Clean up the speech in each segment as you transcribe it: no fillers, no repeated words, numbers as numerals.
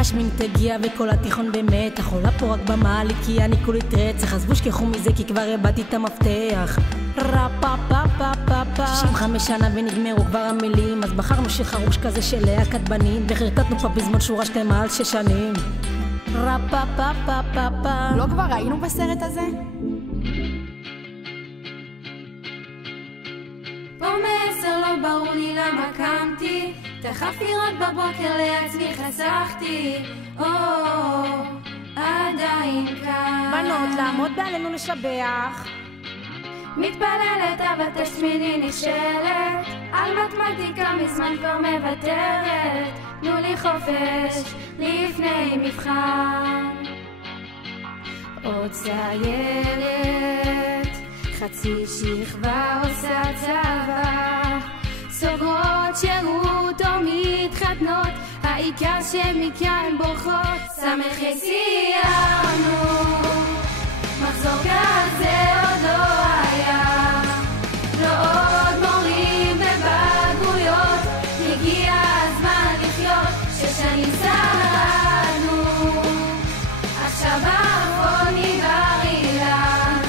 השמין תגיע וכל התיכון במתח, עולה פה רק במעלית כי אני כולי רצח. עזבו שכחו מזה כי כבר הבאתי את המפתח. רפה פה פה פה פה 65 שנה ונגמרו כבר המילים, אז בחרנו שיר חרוש כזה של להקת בנים, וחרטטנו פה בזמן שורה שלמה על 6 שנים. רפה פה פה פה פה. לא כבר ראינו בסרט הזה? פה מסר לא ברור לי למה קמתי, דחפתי רק בבוקר לעצמי חסכתי, עדיין כאן. בנות, לעמוד בעלינו לשבח. מתפללת אבל תשמיני נכשלת, על מתמטיקה מזמן כבר מוותרת, תנו לי חופש לפני מבחן. עוד ציירת, חצי שכבה עושה צבא, סוגרות שירות או מתחתנות, העיקר שמכאן בורחות. שמחי סיימנו, מחזור כזה עוד לא היה, לא עוד מורים ובגרויות, הגיע הזמן לחיות, 6 שנים שרדנו, עכשיו האחרון מבר אילן,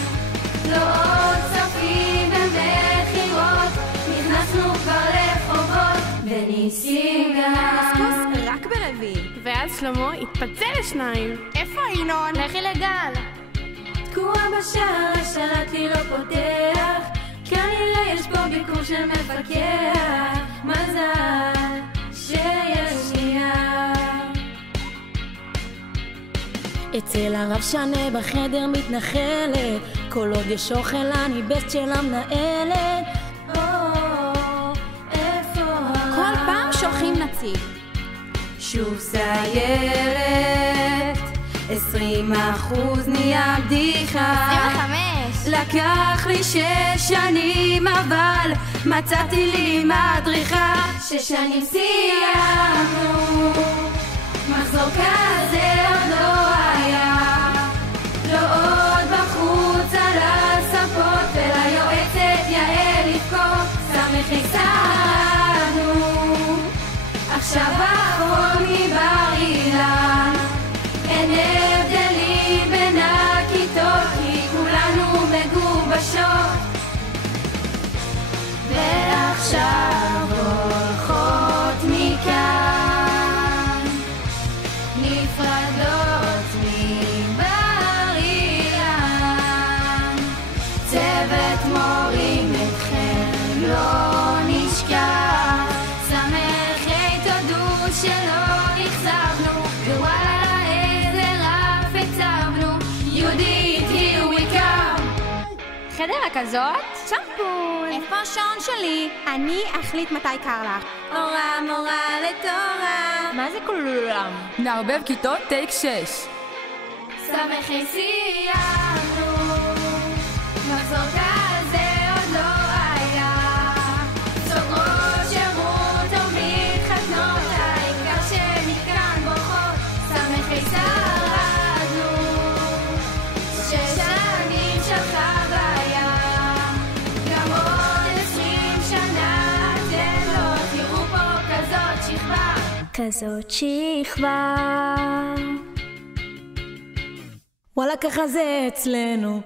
לא עוד צפים ומחירות, נכנסנו כבר לחובות וניסים גם. כוס רק ברביעי. ואז שלמה התפצל לשניים. איפה ינון? לכי לגל. תקוע בשער, השרת לי לא פותח, כנראה יש פה ביקור של מפקח, מזל שיש שנייה. אצל הרב שנה בחדר מתנחלת, כל עוד יש אוכל אני בסט של המנהלת. איפה כל פעם שולחים נציג. שוב סיירת, 20% נהיה בדיחה, 25. לקח לי 6 שנים אבל מצאתי לי מדריכה. 6 שנים סיימנו, מחזור כזה עוד לא היה, לא עוד בחוץ על הספות וליועצת יעל לבכות. שמחי שרדנו, עכשיו האחרון מבר אילן, אין הבדלים בין הכיתות כי כולנו מגובשות, ועכשיו הולכות מכאן, נפרדות מבר אילן, צוות מורים אתכם לא נשכח, שמחי תודו שלא נכזבנו, ווואלה איזה רף הצבנו, יהודית here we come. חדר הכזאת? שמפון. איפה השעון שלי? אני אחליט מתי קר לך. מורה מורה לתורה, מה זה כולם? נערבב כיתות טייק 6. שמחי סיימנו, מחזור כזה עוד לא היה, סוגרות שירות או מתחתנות, העיקר שמכאן בורחות. שמחי שרדנו, 6 שנים של חוויה, גם עוד 20 שנה אתם לא תראו פה כזאת שכבה, כזאת שכבה. וואלה ככה זה אצלנו,